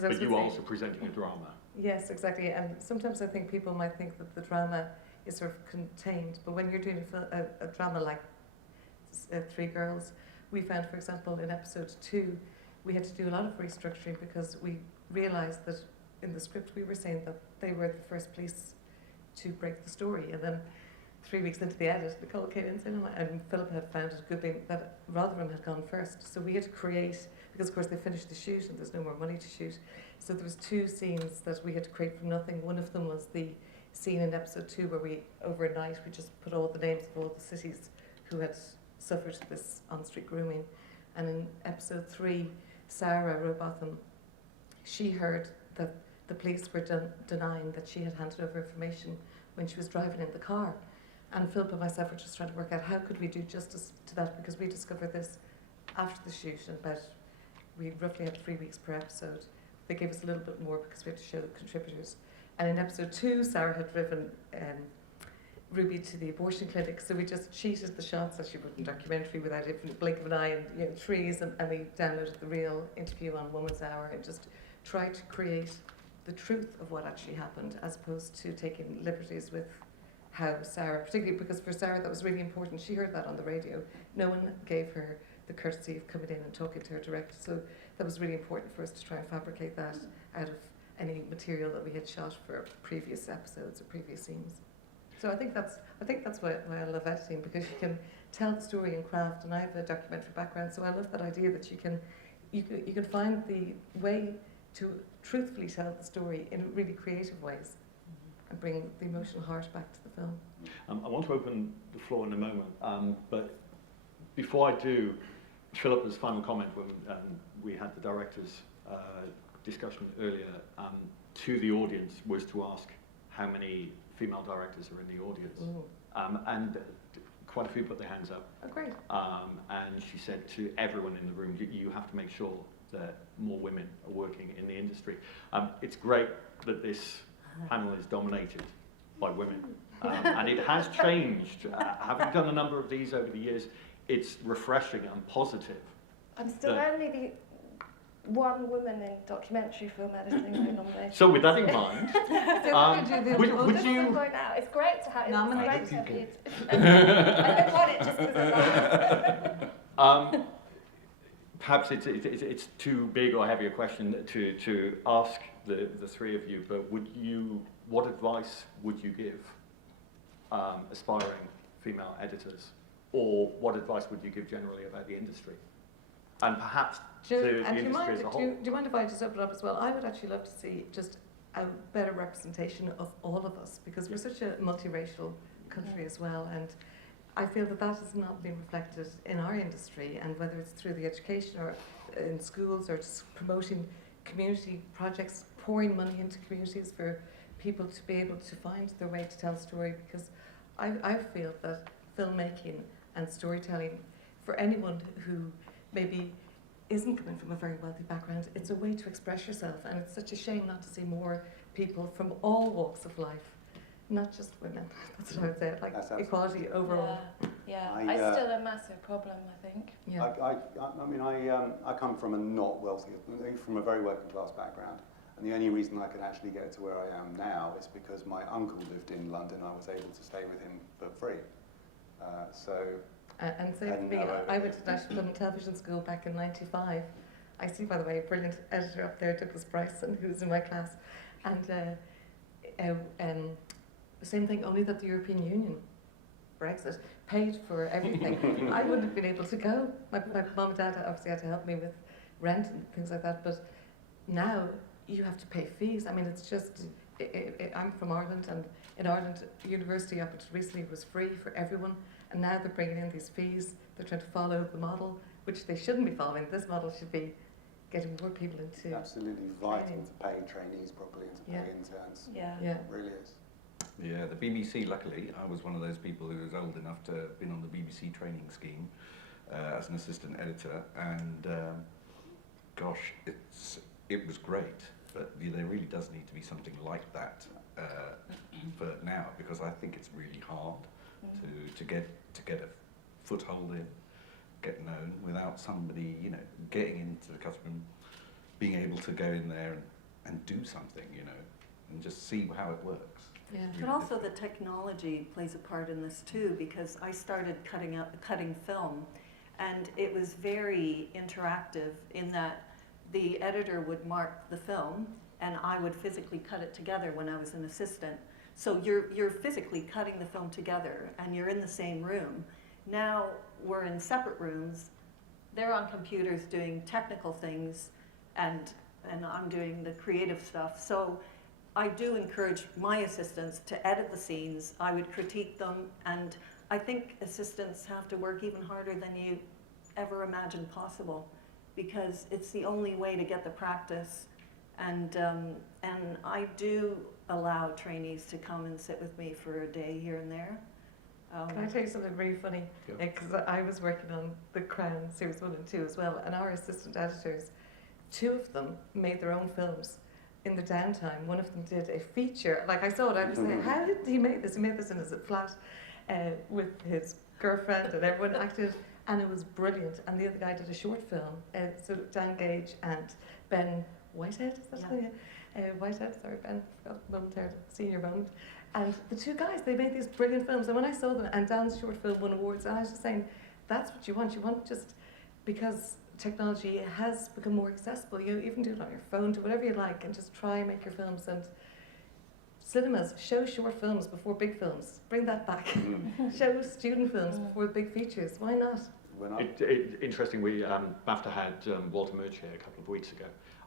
but you are also presenting a drama. Yes, exactly. And sometimes I think people might think that the drama is sort of contained, but when you're doing a drama like Three Girls, we found, for example, in episode 2, we had to do a lot of restructuring because we realised that in the script we were saying that they were the first police to break the story, and then 3 weeks into the edit, Nicole came in and Philip had found it good thing that Rotherham had gone first. So we had to create, because of course they finished the shoot and there's no more money to shoot. So there was 2 scenes that we had to create from nothing. One of them was the scene in episode 2 where we, overnight, we just put all the names of all the cities who had suffered this on-street grooming. And in episode 3, Sarah Robotham, she heard that the police were denying that she had handed over information when she was driving in the car. And Philip and myself were just trying to work out how could we do justice to that, because we discovered this after the shoot, and we roughly had 3 weeks per episode. They gave us a little bit more because we had to show the contributors. And in episode 2, Sarah had driven Ruby to the abortion clinic, so we just cheated the shots as she would in documentary without even a blink of an eye, and trees, and we downloaded the real interview on Woman's Hour and just tried to create the truth of what actually happened, as opposed to taking liberties with how Sarah, particularly because for Sarah that was really important. She heard that on the radio. No one gave her the courtesy of coming in and talking to her directly. So that was really important for us to try and fabricate that out of any material that we had shot for previous episodes or previous scenes. So I think that's why I love editing, because you can tell the story in craft, and I have a documentary background, so I love that idea that you can find the way to truthfully tell the story in really creative ways and bring the emotional heart back to the film. I want to open the floor in a moment, but before I do, Philippa's final comment when we had the director's discussion earlier to the audience was to ask how many female directors are in the audience. And quite a few put their hands up. Oh, great. And she said to everyone in the room, you have to make sure that more women are working in the industry. It's great that this panel is dominated by women. And it has changed. Having done a number of these over the years, it's refreshing and positive. I'm still only the one woman in documentary film editing nominated. So with that in mind, would you... It's great to have nominated. I got it just because perhaps it's too big or heavy a question to ask the three of you, but what advice would you give aspiring female editors, or what advice would you give generally about the industry? And perhaps the industry as a whole. Do you mind if I just open it up as well? I would actually love to see just a better representation of all of us, because we're such a multiracial country as well, and I feel that has not been reflected in our industry, and whether it's through the education or in schools or just promoting community projects, pouring money into communities for people to be able to find their way to tell a story, because I feel that filmmaking and storytelling, for anyone who maybe isn't coming from a very wealthy background, it's a way to express yourself, and it's such a shame not to see more people from all walks of life, not just women. That's what I would say, like equality overall. Yeah, it's still a massive problem, I think. Yeah. I come from from a very working class background, and the only reason I could actually get to where I am now is because my uncle lived in London. I was able to stay with him for free. And so for me, I went to National Film and Television School back in '95. I see, by the way, a brilliant editor up there, Douglas Bryson, who's in my class. And the same thing, only that the European Union, Brexit, paid for everything. I wouldn't have been able to go. My mum and dad obviously had to help me with rent and things like that, but now you have to pay fees. I mean, it's just, I'm from Ireland, and in Ireland, university up until recently was free for everyone. And now they're bringing in these fees. They're trying to follow the model, which they shouldn't be following. This model should be getting more people into absolutely vital to pay trainees properly and to pay interns. Yeah, it really is. Yeah, the BBC, luckily, I was one of those people who was old enough to have been on the BBC training scheme as an assistant editor, and gosh, it was great, but there really does need to be something like that for now, because I think it's really hard to get a foothold in, get known without somebody, getting into the custom, being able to go in there and do something, and just see how it works. Yeah. But also the technology plays a part in this too, because I started cutting film, and it was very interactive in that the editor would mark the film and I would physically cut it together when I was an assistant. So you're physically cutting the film together and you're in the same room. Now we're in separate rooms. They're on computers doing technical things, and I'm doing the creative stuff. So I do encourage my assistants to edit the scenes. I would critique them, and I think assistants have to work even harder than you ever imagined possible, because it's the only way to get the practice. And I do allow trainees to come and sit with me for a day here and there. Can I tell you something really funny? Because I was working on The Crown Series 1 and 2 as well, and our assistant editors, 2 of them made their own films in the downtime. One of them did a feature. Like, I saw it, I was saying, how did he make this? He made this in his flat with his girlfriend, and everyone acted, and it was brilliant. And the other guy did a short film. So Dan Gage and Ben Whitehead, is that something? Whitehead, sorry, Ben, forgot momentarily, senior moment. And the 2 guys, they made these brilliant films. And when I saw them, and Dan's short film won awards, and I was just saying, that's what you want. You want just, because technology has become more accessible. You even do it on your phone, do whatever you like, and just try and make your films. And cinemas, show short films before big films. Bring that back. Show student films before big features. Why not? Interesting, BAFTA had Walter Murch here a couple of weeks ago,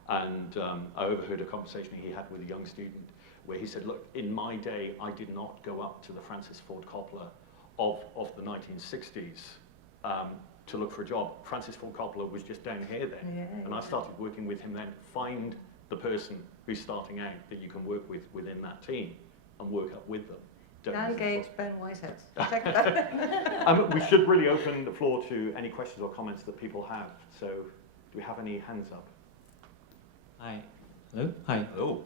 and I overheard a conversation he had with a young student where he said, look, in my day, I did not go up to the Francis Ford Coppola of the 1960s to look for a job. Francis Ford Coppola was just down here then, and I started working with him then. Find the person who's starting out that you can work with within that team and work up with them. Dan Gage, Ben Whitehead. Check that. We should really open the floor to any questions or comments that people have. So, do we have any hands up? Hi. Hello? Hi. Hello.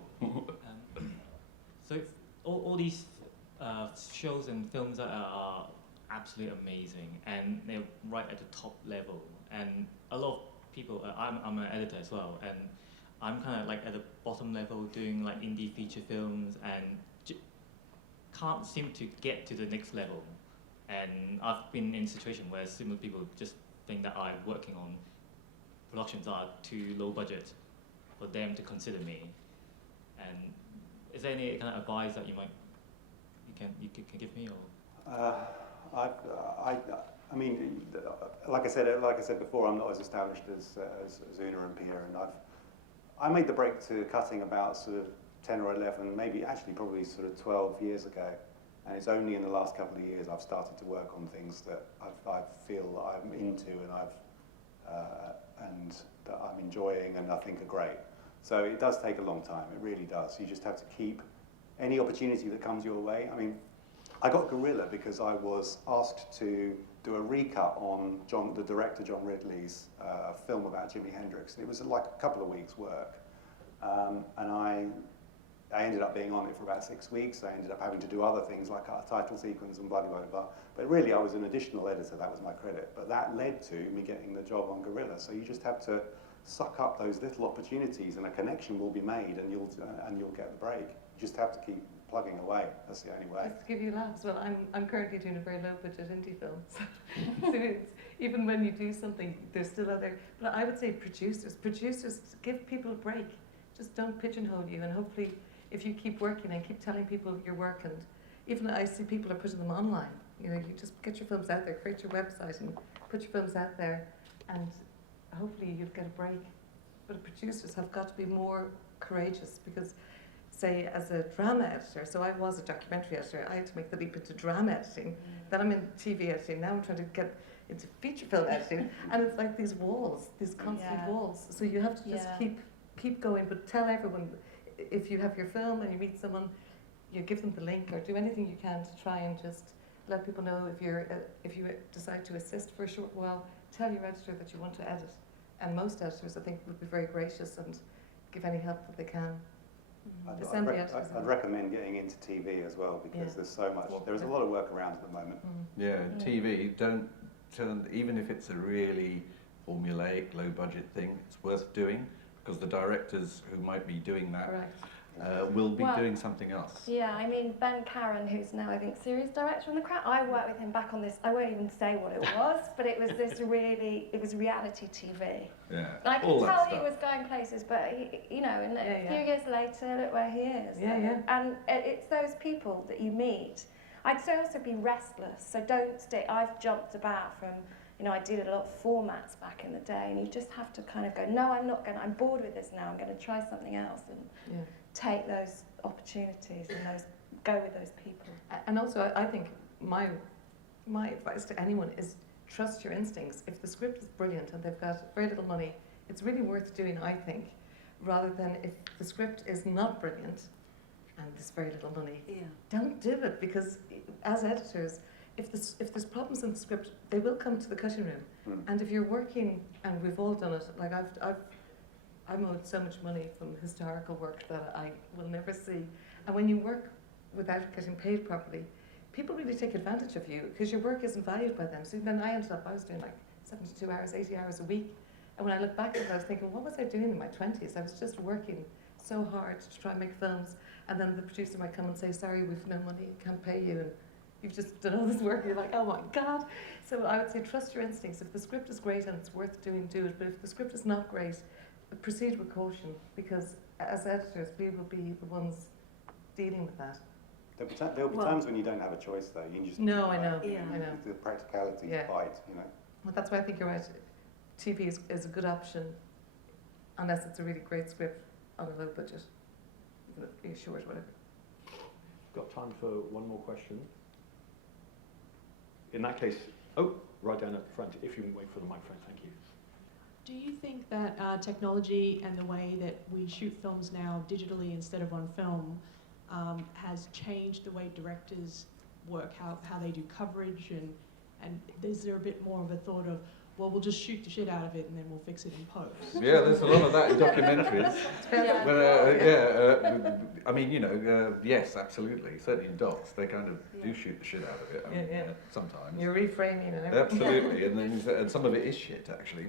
So, all these shows and films are absolutely amazing, and they're right at the top level. And a lot of people, I'm an editor as well, and I'm kind of like at the bottom level doing like indie feature films and can't seem to get to the next level. And I've been in a situation where similar people just think that I'm working on productions that are too low budget for them to consider me. And is there any kind of advice that you can give me? Or I mean, like I said before, I'm not as established as Una and Pia, and I made the break to cutting about sort of 10 or 11, maybe actually probably sort of 12 years ago, and it's only in the last couple of years I've started to work on things that I feel I'm into and that I'm enjoying and I think are great. So it does take a long time, it really does. You just have to keep any opportunity that comes your way. I mean, I got Gorilla because I was asked to do a recut on the director John Ridley's film about Jimi Hendrix, and it was like a couple of weeks' work. And I ended up being on it for about 6 weeks. I ended up having to do other things like a title sequence and blah, blah, blah, blah. But really, I was an additional editor. That was my credit. But that led to me getting the job on Gorilla. So you just have to suck up those little opportunities, and a connection will be made, and you'll get the break. You just have to keep plugging away. That's the only way. Just to give you laughs, well, I'm currently doing a very low-budget indie film. So it's, even when you do something, there's still other. But I would say producers give people a break. Just don't pigeonhole you, and hopefully, if you keep working and keep telling people your work, and even I see people are putting them online. You know, you just get your films out there, create your website, and put your films out there, and hopefully you'll get a break. But producers have got to be more courageous, because, say, as a drama editor, so I was a documentary editor, I had to make the leap into drama editing. Then I'm in TV editing. Now I'm trying to get into feature film editing, and it's like these walls, these constant walls. So you have to just keep going, but tell everyone. If you have your film and you meet someone, you give them the link or do anything you can to try and just let people know if you decide to assist for a short while, tell your editor that you want to edit. And most editors, I think, would be very gracious and give any help that they can. I'd recommend getting into TV as well, because there's so much. There's a lot of work around at the moment. Yeah, TV. Don't even if it's a really formulaic, low-budget thing, it's worth doing. Because the directors who might be doing that will be doing something else. Yeah, I mean, Ben Caron, who's now, I think, series director on The Crown, I worked with him back on this, I won't even say what it was, but it was this it was reality TV. Yeah, and I could tell he was going places, but, he, and a few years later, look where he is. And it's those people that you meet. I'd say also be restless, so don't stay. I've jumped about from, I did a lot of formats back in the day, and you just have to kind of go, no, I'm bored with this now, I'm going to try something else, and take those opportunities and go with those people. And also, I think my advice to anyone is trust your instincts. If the script is brilliant and they've got very little money, it's really worth doing, I think, rather than if the script is not brilliant and there's very little money, don't do it, because as editors, if there's problems in the script, they will come to the cutting room. And if you're working, and we've all done it, like I'm owed so much money from historical work that I will never see. And when you work without getting paid properly, people really take advantage of you, because your work isn't valued by them. So then I was doing like 72 hours, 80 hours a week. And when I look back at it, I was thinking, what was I doing in my 20s? I was just working so hard to try and make films. And then the producer might come and say, sorry, we've no money, can't pay you. And you've just done all this work, and you're like, oh my God. So I would say trust your instincts. If the script is great and it's worth doing, do it. But if the script is not great, proceed with caution, because as editors, we will be the ones dealing with that. There'll be times when you don't have a choice, though. You can just No, I know. Yeah. I know. The practicalities bite, you know. Well, that's why I think you're right. TV is a good option, unless it's a really great script on a low budget, be short, whatever. Got time for one more question? In that case, right down at the front, if you can wait for the microphone, thank you. Do you think that technology and the way that we shoot films now digitally instead of on film has changed the way directors work, how they do coverage, and is there a bit more of a thought of, well, we'll just shoot the shit out of it and then we'll fix it in post? Yeah, there's a lot of that in documentaries. I mean, you know, yes, absolutely. Certainly in docs, they kind of do shoot the shit out of it. I mean, sometimes. You're reframing and everything. Absolutely, and some of it is shit, actually.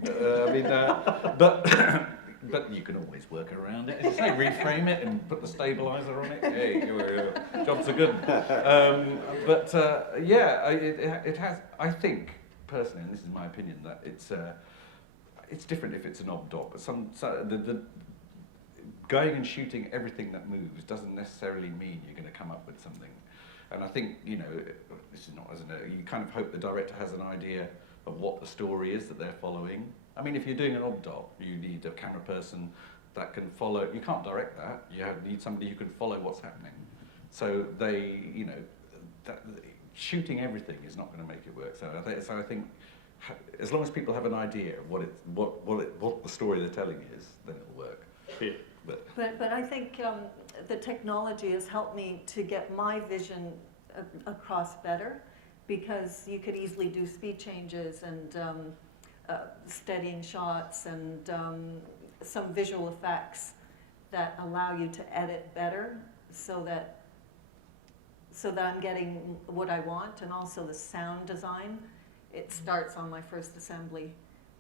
But you can always work around it. As you say, reframe it and put the stabilizer on it. Hey, your jobs are good. It has. I think personally, and this is my opinion, that it's different if it's an odd doc. But the going and shooting everything that moves doesn't necessarily mean you're going to come up with something. And I think, you know, this is not, isn't it? You kind of hope the director has an idea of what the story is that they're following. I mean, if you're doing an odd doc, you need a camera person that can follow. You can't direct that. You need somebody who can follow what's happening. So they, you know, shooting everything is not going to make it work. So I think as long as people have an idea of what the story they're telling is, then it'll work. Yeah. But I think the technology has helped me to get my vision across better, because you could easily do speed changes and steadying shots and some visual effects that allow you to edit better, so that I'm getting what I want. And also the sound design, it starts on my first assembly,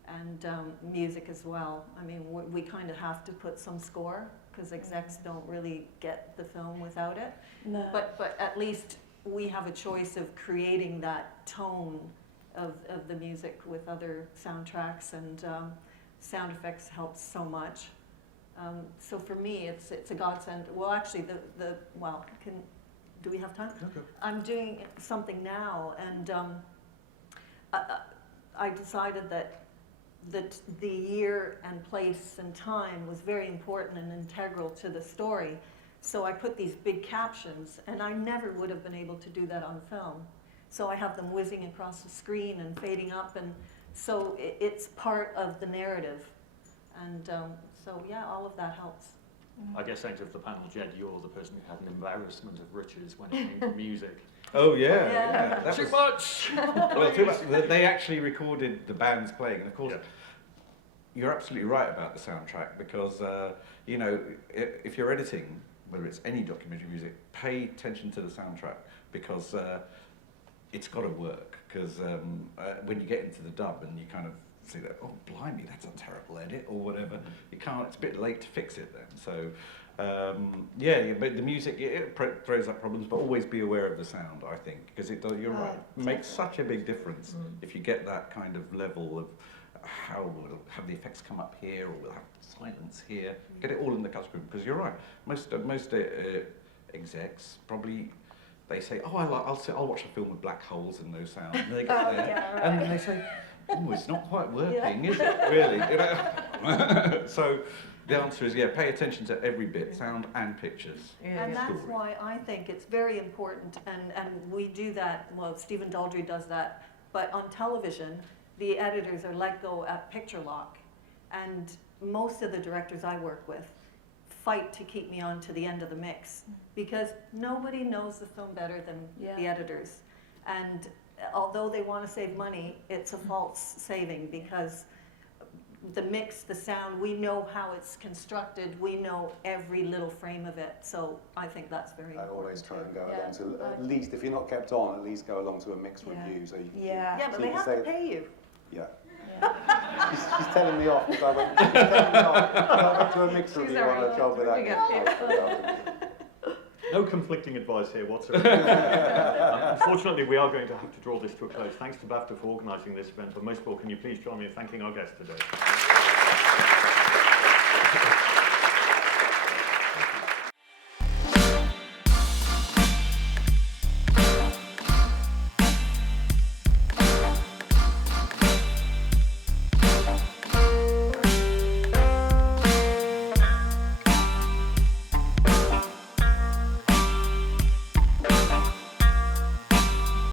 and music as well. I mean, we kind of have to put some score, because execs don't really get the film without it. No. But at least we have a choice of creating that tone of the music with other soundtracks, and sound effects helps so much. So for me, it's a godsend. Well, actually, do we have time? Okay. I'm doing something now, and I decided that the year and place and time was very important and integral to the story. So I put these big captions, and I never would have been able to do that on film. So I have them whizzing across the screen and fading up, and so it's part of the narrative. And so yeah, all of that helps. I guess, saying to the panel, Jed, you're the person who had an embarrassment of riches when it came to music. Oh yeah. That Too was, much! Well, too much. They actually recorded the bands playing, and of course, you're absolutely right about the soundtrack, because you know, if you're editing, whether it's any documentary music, pay attention to the soundtrack, because it's got to work. Because when you get into the dub and you kind of see that, oh blimey, that's a terrible edit or whatever, you can't. It's a bit late to fix it then. So. But the music, it throws up problems, but always be aware of the sound, I think, because it does, you're right, it makes such a big difference if you get that kind of level of how we'll have the effects come up here, or we'll have silence here, get it all in the cut group, because you're right, most execs probably, they say, oh, I'll watch a film with black holes and no sound, and they get there, and then they say, oh, it's not quite working, is it, really? You know? So, the answer is, pay attention to every bit, sound and pictures. And that's why I think it's very important, and we do that, well, Stephen Daldry does that, but on television, the editors are let go at picture lock, and most of the directors I work with fight to keep me on to the end of the mix, because nobody knows the film better than the editors. And although they want to save money, it's a false saving, because the mix, the sound, we know how it's constructed, we know every little frame of it, so I think that's very important. I always try and go along to, at least, if you're not kept on, at least go along to a mix review, so you can but they have to pay you. She's telling me off, because I went to a mix review on a job without getting paid. No conflicting advice here whatsoever. Unfortunately, we are going to have to draw this to a close. Thanks to BAFTA for organising this event, but most of all, can you please join me in thanking our guest today?